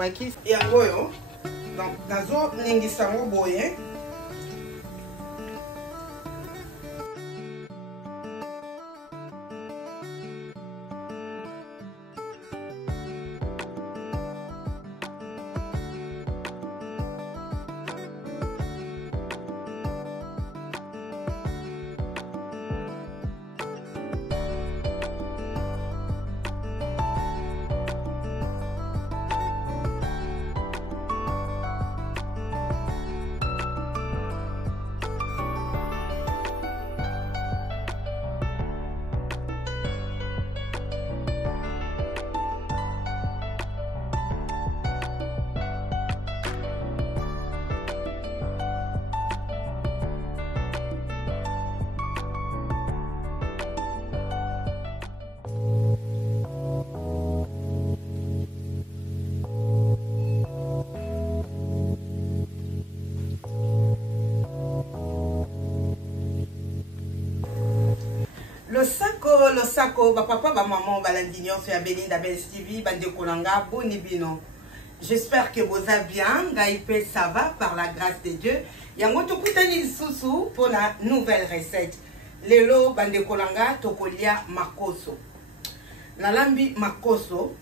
baki yango yo. Donc nazo ningisa ngo boye. Le sako, papa, maman, balandignon, c'est Belinda Bells TV, bande kolanga, bonibino. J'espère que vous allez bien, gaïpe, ça va, par la grâce de Dieu. Yango tokutani susu pour la nouvelle recette. Lelo, bande kolanga, tokolia makoso. Nalambi makoso,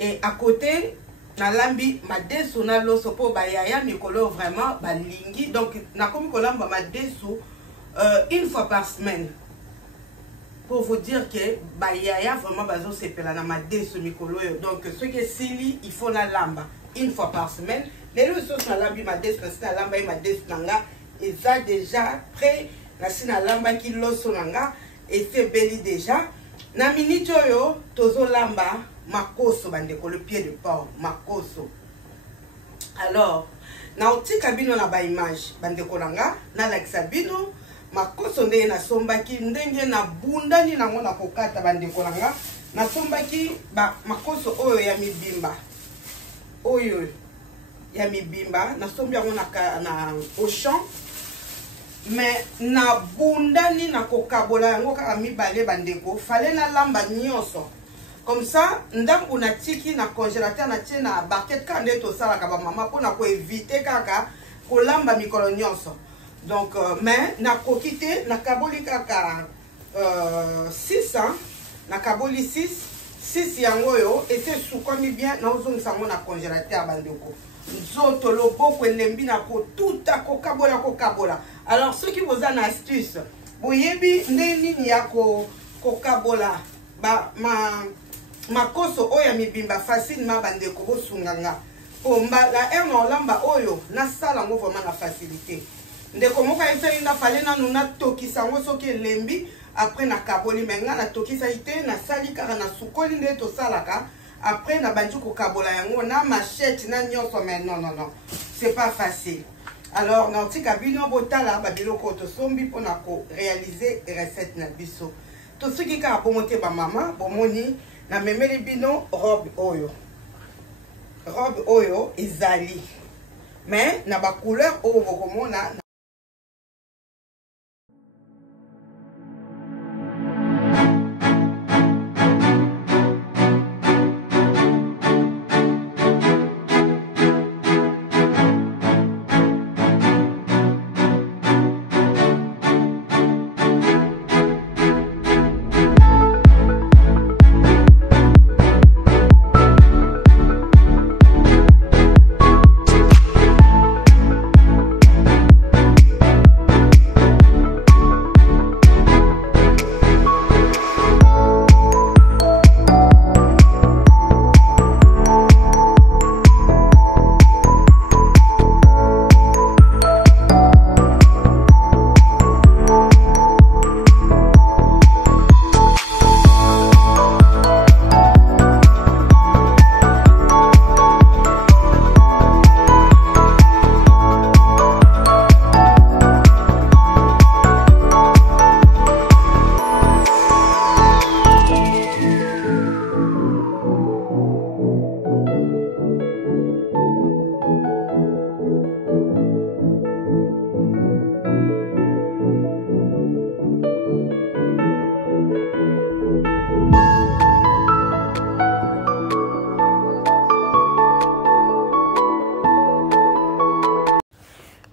et à côté, nalambi madesu na loso po bayaya mikolo vraiment balingi. Donc, nakomi kolamba madesu une fois par semaine. Pour vous dire que Bayaya vraiment bazo sepela na madesu mikolo. Donc ceux qui sili il faut la lamba une fois par semaine. Les ressources na lambi madesu na lamba et madesu nanga et ça déjà prêt na sina lamba ki loso nanga et c'est beli déjà. Na minute yo tozo lamba makoso bandeko le pied de porc makoso. Alors na otika bino na ba image bandeko nanga na like sabino makoso ndenge na sombaki ndenge na bundani na ngona kokata bandeko nanga na sombaki ba makoso oyo ya mibimba oyo ya mibimba na sombi yango na au champ mais na bundani na kokabola yango kaka mibale bandeko fallait na lamba nyonso comme ça ndangu na tiki na congélateur na tie na barquette ka nde to sala ka ba mama pona ko éviter kaka ko lamba mikolo nyonso. Donc, mais na kokite na kaboli kaka 6 ans, na kaboli 6 yango yo, et c'est soukomi bien, na ozong sango na congélateur bandeko. Nzoto loboko elembi na ko tout a ko kabola. Alors ceux qui vous en astuce, boyebi ndeni ni ya ko kabola ba makoso oya mibimba facilement bandeko bo sunganga. Pomba la erno lamba oyo na sala ngo vraiment na facilité. Ndeko moka ese inda fale na nuna toki sango soki lembi après na kaboli menga na toki sa ite na sali kaka na sukoli nde to salaka après na banju ko kabola yango na machette na nyonso mais non c'est pas facile. Alors na tika bino botala ba biloko to sombi pona ko réaliser recette na biso to soki ka bomote ba mama bomoni na memeli bino robe oyo ezali mais na ba couleur oyo bokomona.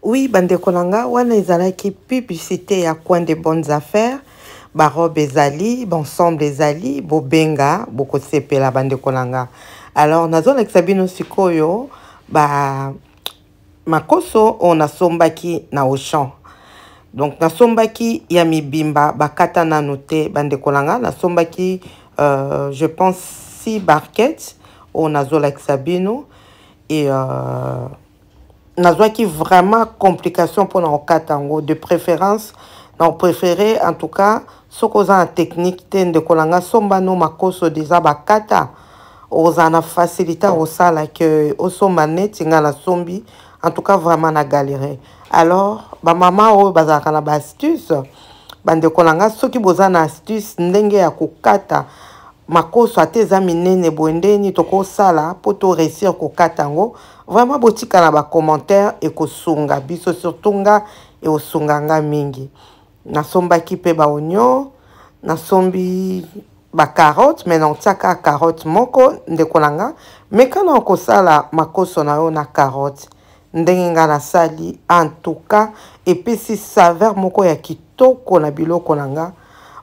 Oui, bande kolanga, wana ezalaki publicité ya coin de bonnes affaires, barobe ezali, ensemble ezali, bobenga, boko sepela bande kolanga. Alors, nazo l'exabino sikoyo, makoso on a sombaki na Auchan. Donc, na sombaki ya mibimba, bakata na note bande kolanga, na sombaki, je pense, 6 barquettes, on a zo l'exabino, et nazwaki vraiment complication pour na okatango de préférence na préféré en tout cas sokoza na technique te de kolanga somba no makoso déjà bakata ozana facilité au sala que osomba neti nga na sombi en tout cas vraiment na galéré. Alors ba mama o bazaka na ba astuce bande kolanga soki boza na astuce ndenge ya kokata makoso ateza minene boendeni toko sala poto réussir kokata ngo vraiment botika na ba commentaire et kosunga biso surtout nga et osunganga mingi na sombaki pe ba oignon na sombi ba carotte mais non tsaka carotte moko ndekolanga mais kana ko sala makoso na yo na carotte ndenge nga na sali en tout cas et puis si saveur moko ya kitoko na biloko nanga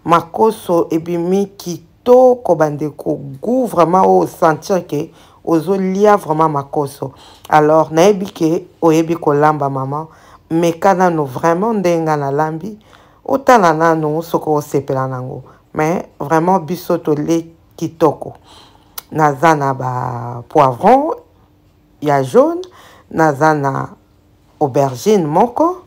makoso ebimi kitoko bandeko goût vraiment au sentir que ozolia vraiment makoso. Alors naebi ke oyebi kolamba maman mais kana no vraiment ndenga na lambi otala nano soko osepela nango mais vraiment biso to le kitoko nazana ba poivron ya jaune nazana aubergine moko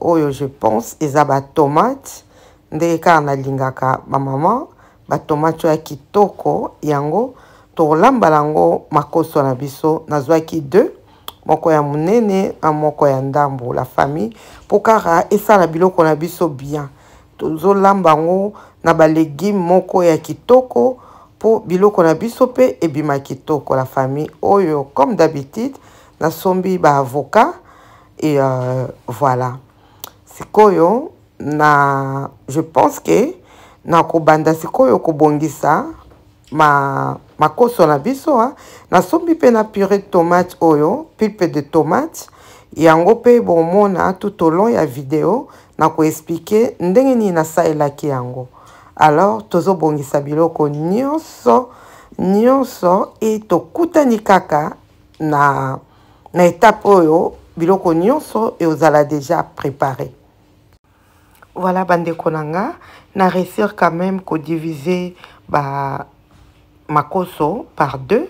oyo je pense ezaba tomate ndenge kaka nalingaka bamama batomate ya kitoko yango tolamba lango makoso na biso nazwaki 2 moko ya munene na moko ya ndambo la famille pokara esala biloko na biso bien tozolamba ngo na ba légumes moko ya kitoko po biloko na biso pe ebima kitoko la famille oyo comme d'habitude na sombi ba avocat et voilà sikoyo na je pense que na kobanda sikoyo kobongisa makoso na biso na sombi pe na purée de tomate oyo pulpe de tomate yango pe bomona tout au long ya vidéo na ko expliquer ndenge ni na saelaki yango. Alors tozo bongisa biloko nyonso et tokutani kaka na étape oyo biloko nyonso et ozala déjà préparé. Voilà bande konanga na réussir quand même ko diviser makoso par 2.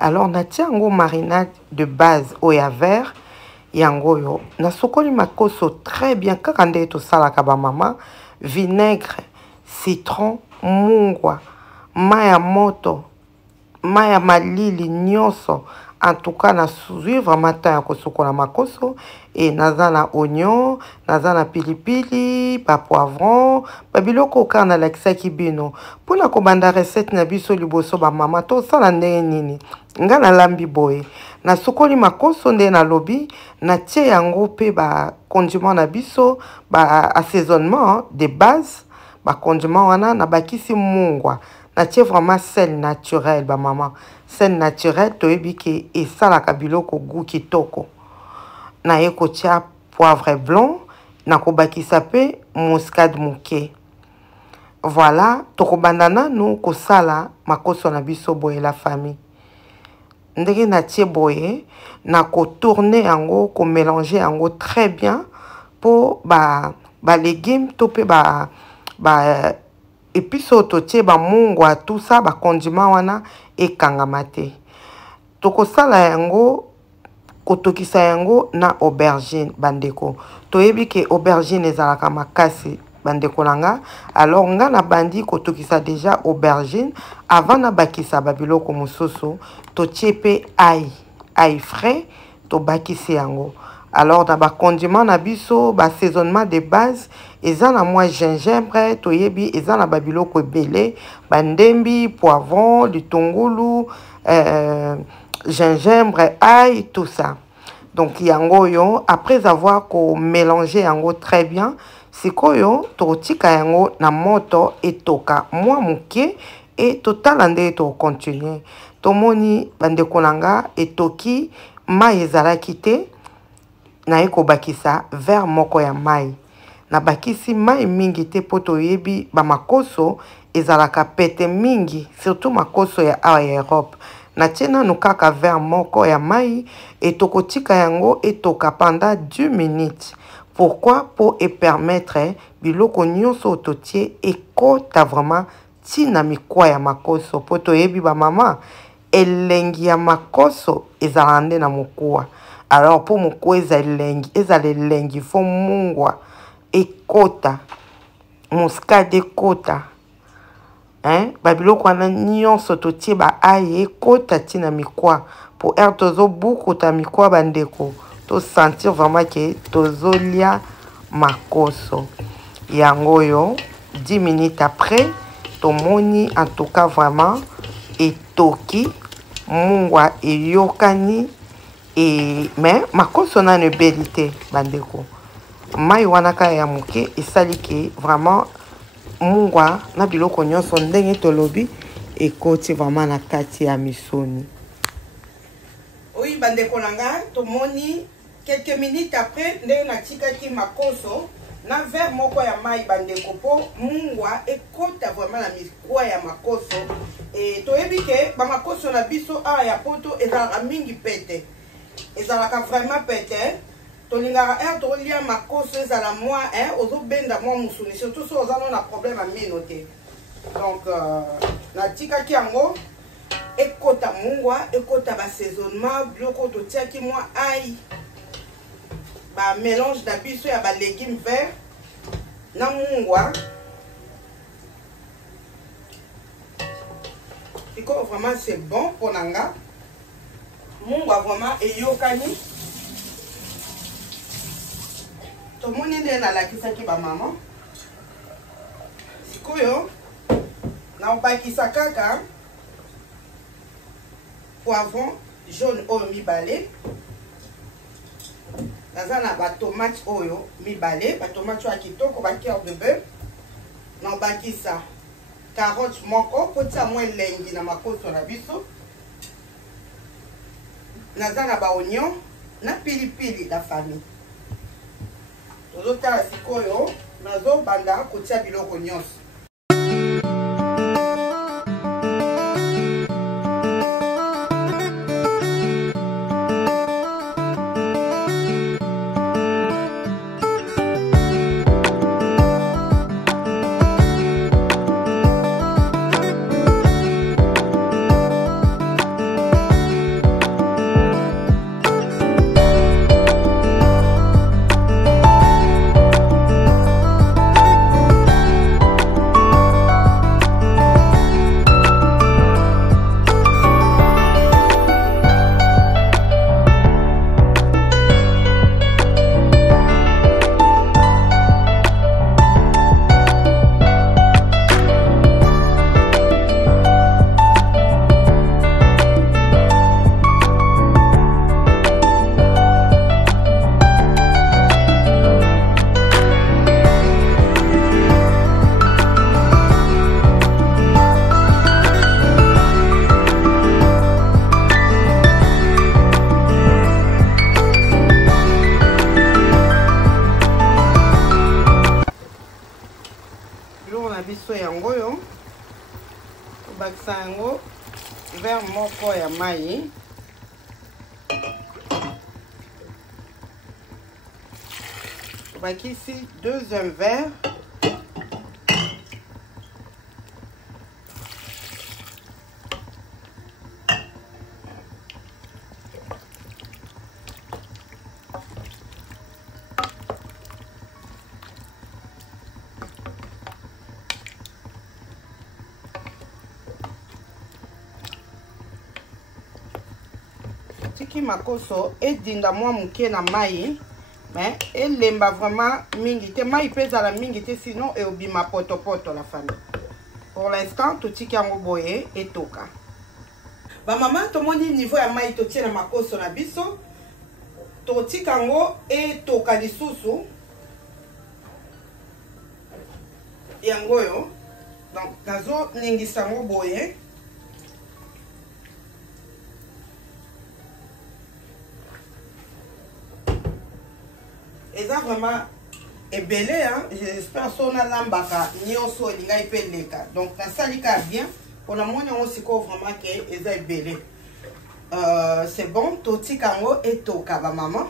Alors na tiango marinade de base oya vert yango yo na sokoli makoso très bien kaka nde to sala ka ba mama vinaigre citron mungwa maya moto maya malili nyonso en tout cas na suivre matin ya kosokola makoso et nazana oignon nazana pilipili pa poivron ba biloko ka na lakisaki bino pona ko banda recette na biso liboso ba mama to sala ndenge nini nga na lambi boye na sokoli makoso nde na lobi na tie yango pe ba condiment na biso ba assaisonnement de base ba condiment wana na bakisi mungwa na tie vraiment sel naturel ba mama sel naturel to ebiki et salaka biloko goût kitoko na yeko tia poivre blanc na kobakisa pe muscade moke. Voilà tokobanda nanu kosala makoso na biso boye la famille ndenge na tie boye na ko tourner yango ko mélanger yango très bien pour ba légumes to pe et puis soto tie ba mungwa tout ça ba condiment wana ekangamate toko sala yango kotokisa yango na aubergine bandeko toyebi ke aubergine ezalaka makasi bandeko nanga alors nga na bandi kotokisa déjà aubergine avant na bakisa babiloko mosusu to tie pe ail frais to bakisi yango. Alors na ba condiment na biso ba assaisonnement de base eza na moi gingembre toyebi eza na babiloko ebele bandembi poivron litungulu gingembre ail tout ça donc yango yo après avoir ko mélanger yango très bien sikoyo totika yango na moto etoka mwa muke et totala nde to continuer tomoni bandeko nanga etoki mai ezalaki te naye kobakisa verre moko ya mai. Nabakisi mai mingi te po toyebi bamakoso ezalaka pete mingi, surtout makoso ya awa ya Europe. Natie nanu kaka verre moko ya mai etokotika yango etoka pendant 10 minutes. Pourquoi? Pour permettre biloko nyonso totie ekota vraiment tina mikwa ya makoso. Po toyebi bamama elengi ya makoso ezalande na mokuwa. Alors pour mokuwa ezala elengi fo mungwa ekota muscade ekota. Babiloko wana nyonso totie ba aye ekota tina mikwa. Pour tozo bukuta mikwa bandeko. To sentir vraiment que tozolia makoso. Yangoyo 10 minutes après tomoni en tout cas vraiment etoki mungwa eyokani mais makoso na ne belité bandeko. Mai wana ka ya muke esali ke vraiment mungwa na biloko nyonso ndenge tolobi ekoti vraiment na kati ya misoni. Oui bandeko nanga tomoni quelques minutes après ndenge natikaki makoso na verre moko ya mai bandeko po mungwa ekota vraiment na mikwa ya makoso. Et toyebi ke ba makoso na biso a ya poto ezalaka mingi pete. Ezalaka vraiment pete. Tolingaka tolia makoso ezala moi ozobenda mwa musuni surtout so ozana na problème a mino te. Donc natikaki yango ekota mungwa ekota ba saisonnement biloko totiaki mwa ail ba mélange da biso ya ba légumes verts na mungwa. Iko vraiment c'est bon pour nanga. Mungwa vraiment eyokani. Tomoni nde nalakisaki ba mama. Sikoyo na obakisa kaka poivron jaune oyo mibale. Naza na ba tomate oyo mibale, ba tomate oyo kitoko ba cœur de bœuf. Na obakisa carotte moko potia mwa elengi na makoso na biso. Naza na ba oignon na pilipili la famille. Tozotala sikoyo nazo banda kotia biloko nyonso. Baksango verre moko ya mai. Bakisi deuxième verre. Tiki makoso edinda mwa muke na mai, mais elemba vraiment mingi te mai pesa la mingi te sinon e obima poto la famille. Pour l'instant totiki yango boye etoka. Ba mama tomoni niveau ya mai totie na makoso na biso. Totiki yango etoka lisusu. Yango yo. Donc nazo ningisa yango boye. eza vraiment ebele, hein. J'espère que on a l'ambaka nyonso linga ipeleka. Donc na salika bien pour la moine on siko vraiment que eza ebele. C'est bon, toti kango etoka ba maman.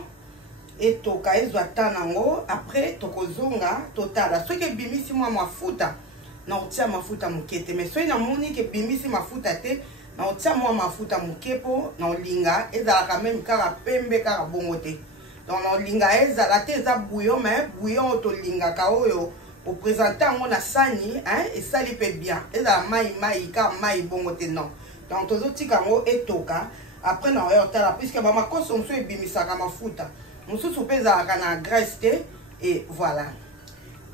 Etoka ezwa tanango après tokozonga totala. Ce que bimisi moi mafuta na otia mafuta mukete mais soki na moni ke bimisi mafuta te na otia moi mafuta mukepo na olinga ezalaka même kaka pembe kaka bongo te. Donc na olinga ezala te eza bouillon mais bouillon tolingaka oyo opresente yango na sani hein esali pe bien ezala mai kaka mai bongo te non. Donc tozotika yango etoka après na oyo tala puisque ba makoso mosusu ebimisaka mafuta mosusu mpe ezalaka na graisse te et voilà.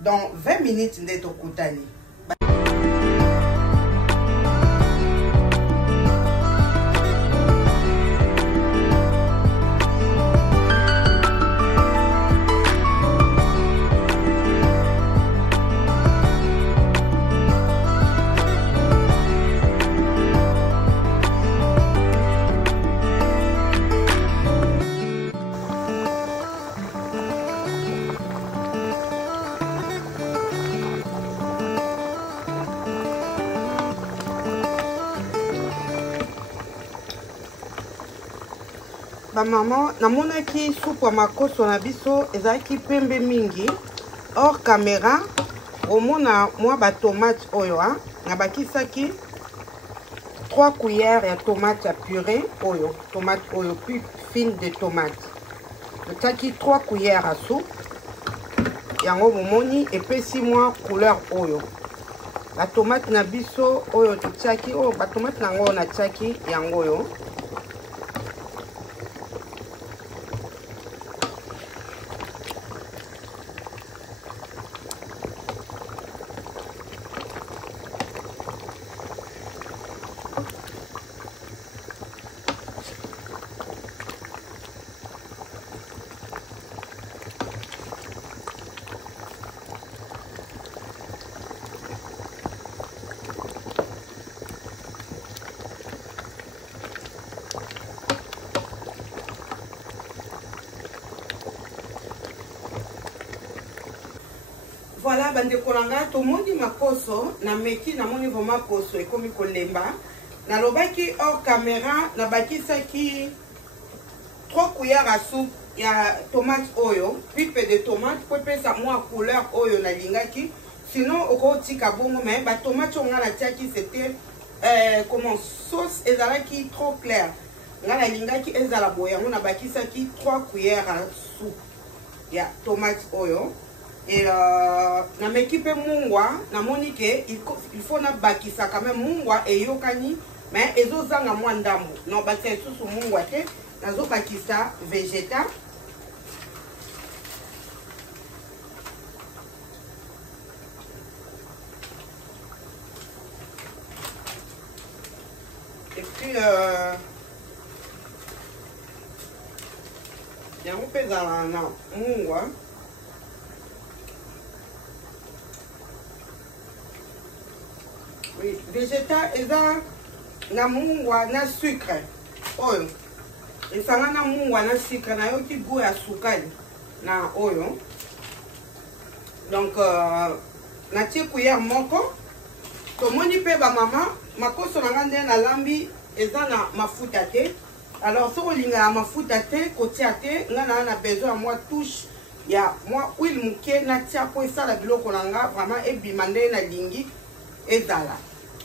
Donc 20 minutes nde tokutani. Ba maman namonaki soupe ya makoso na biso ezalaki pembe mingi hors caméra omona mwa ba tomate oyo na bakisaki 3 cuillères ya tomate ya purée oyo tomate oyo plus fine de tomate totaki 3 cuillères à soupe yango bomoni epesi mwa couleur oyo ba tomate na biso oyo totiaki oyo ba tomate nango na tiaki yango oyo. Voilà, bande kolanga, tout le monde makoso, na meki na moni vraiment koso et comme kolemba. Na lobaki hors caméra, na baki saki 3 cuillères à soupe ya tomate oyo, pipe de tomate, pour faire ça moi couleur oyo na lingaki. Sinon oko tika bongo mais ba tomate on a la tiaki c'était comment sauce ezalaki trop clair. Nga la lingaki ezala boya, on a baki saki 3 cuillères à soupe ya tomate oyo. Et na m'équipe mungwa na monique il faut na bakisa quand même mungwa et yokani mais ezo zanga mwa ndambo non bakisa sous mungwa te nazo bakisa végétal et puis yango pesa na mungwa. Oui, végétal eza na mungwa na sucre oyo esanga na mungwa na sucre na yoki goût ya sukali na oyo donc na tie cuillère moko tomoni pe ba mama makoso na ngande na lambi eza na mafuta te alors so olinga ya mafuta te kotia te ngana na besoin moi touche ya moi huile muke na tia po esala biloko na nga vraiment ebima nde na lingi ezala.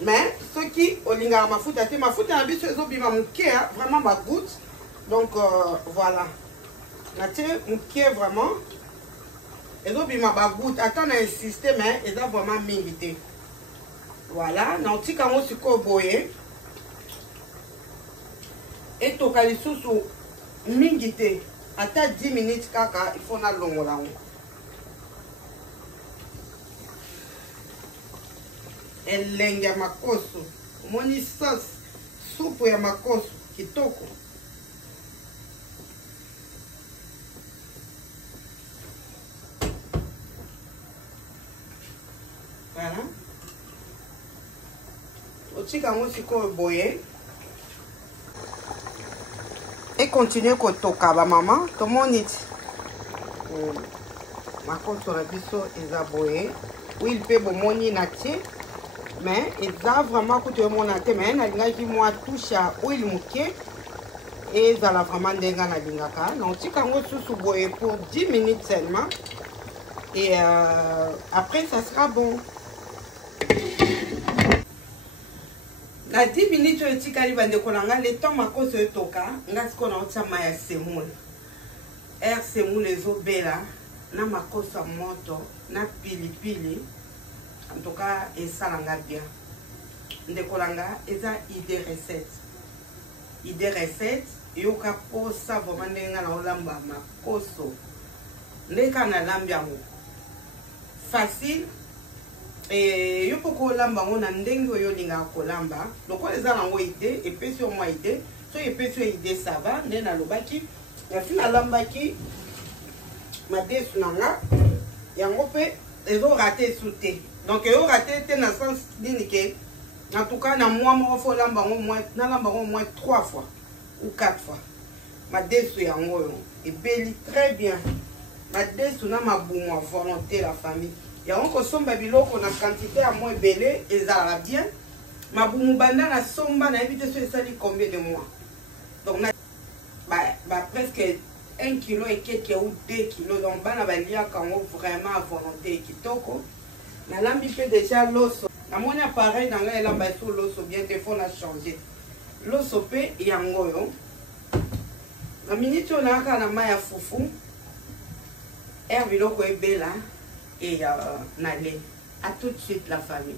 Mais ce qui olinga mafuta te mafuta na biso ezobima muke vraiment ba goutte donc voilà na te muke vraiment ezobima ba goutte ata na insister mais eza vraiment mingi te voilà na otika ngo siko boye etoka lisusu mingi te ata 10 minutes kaka il faut na longola ngo. Elenge ya makoso moni sauce soupe ya makoso kitoko. Voilà otika ngo sikoyo boye et continuer kotoka ba maman tomoni makoso na biso eza boye huile mpe bomoni na tie mais eza vraiment kutu omona te mais nalingaki mwa touche ya huile moke ezala vraiment ndenge nalingaka naotika yango susu boye pour 10 minutes seulement et après ça sera bon. Na 10 minutes oyo etikali bandeko na nga le temps makoso etoka nga sikoyo naotia mai ya semoule air semoule ezobela na makoso ya moto na pilipili en tout cas esalanga bien ndeko na nga eza idée recette yoka posa vraiment ndenge nga naolamba makoso ndenge kaka nalambi yango facile et yo poko lamba ngo na ndenge oyo linga kolamba lokola eza nango idée epesi yo mwa idée so epesi yo idée ça va nde nalobaki yasi nalambaki madesu na nga yango mpe ezorate esu te donc ezorate te na sens nini ke en tout cas na mwa moko fo olamba ngo nalamba ngo moins 3 fois ou 4 fois madesu yango oyo ebeli très bien madesu na mabumu ya volonté la famille yango kosomba biloko na quantité ya mwa ebele ezalaka bien mabumu banda na somba nayebi te so esali combien de mois donc presque 1 kilo et quelques ou 2 kilos donc bana baliaka yango vraiment à volonté kitoko nalambi mpe déjà loso namoni appareil na ngai elamba eso loso bien te fo na changer loso mpe yango oyo na minute oyo nakaka na mai ya fufu air biloko ebela et n'allez à tout de suite la famille.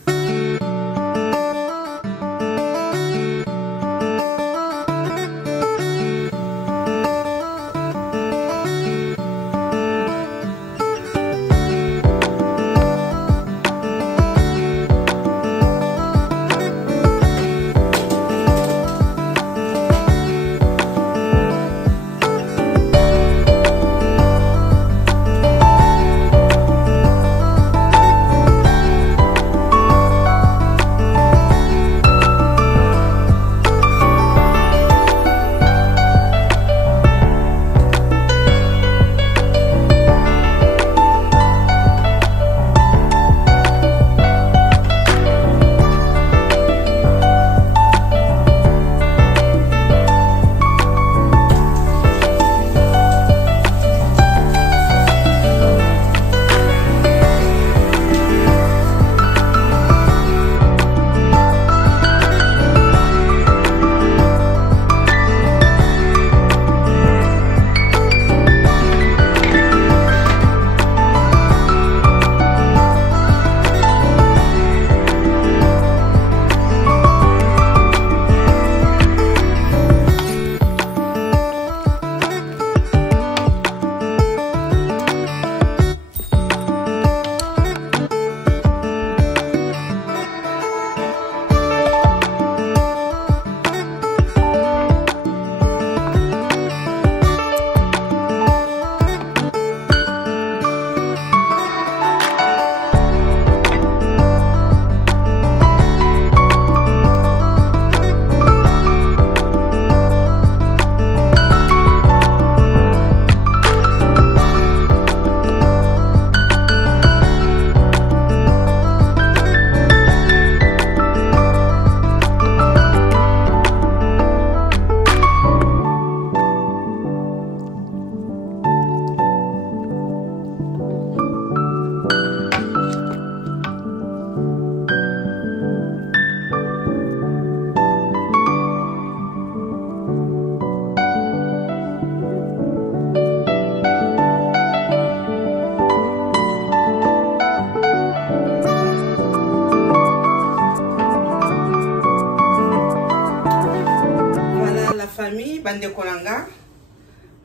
bandeko nanga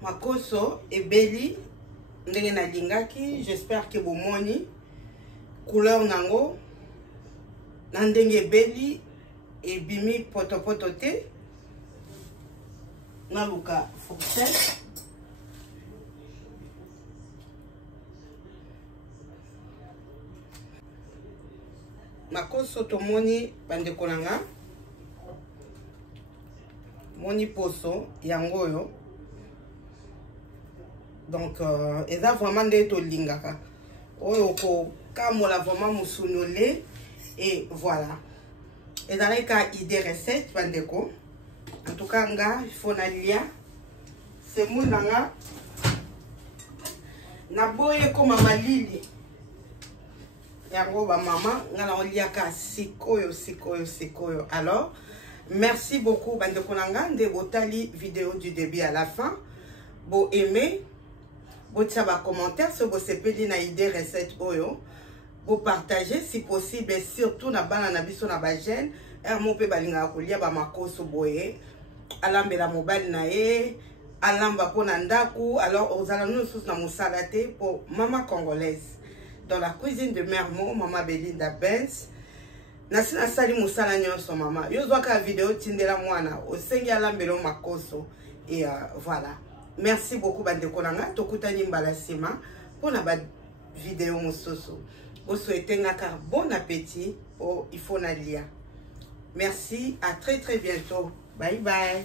makoso ebeli ndenge na lingaki. J'espère que bomoni couleur nango na ndenge ebeli ebimi poto te na luka fourchette. Makoso tomoni bandeko nanga moni poso yangoyo donc eza vraiment nde to lingaka Kamola vraiment moussounolé. Et voilà. Et dans les cas, idée recette, bandeko. En tout cas, il faut nalia. C'est mon nanga. Naboye comme malili. Yango ba maman, ngala oliaka sikoyo. Alors, merci beaucoup bandeko nanga de botali vidéo du début à la fin. Bo aimer, bo tia ba commentaire sur bo sepeli na idée recette oyo. Bo partager si possible, et surtout na bana na biso na ba jeune, mo pe balinga kolia ba makoso boye. Alambe la mobile na ye, alamba pona ndaku, alors aux alano sous na musalate pour maman congolaise. Dans la cuisine de Mermo, maman Belinda Benz. Nasina sali musala nyonso maman. Yo zwaka vidéo tindela mwana, osengi alambelo makoso. Et voilà. Merci beaucoup bandeko nanga, tokutani mbala sima pour na ba vidéo mososo. Vous souhaitez un bon appétit. Oh, il faut nalia. Merci, à très bientôt. Bye bye.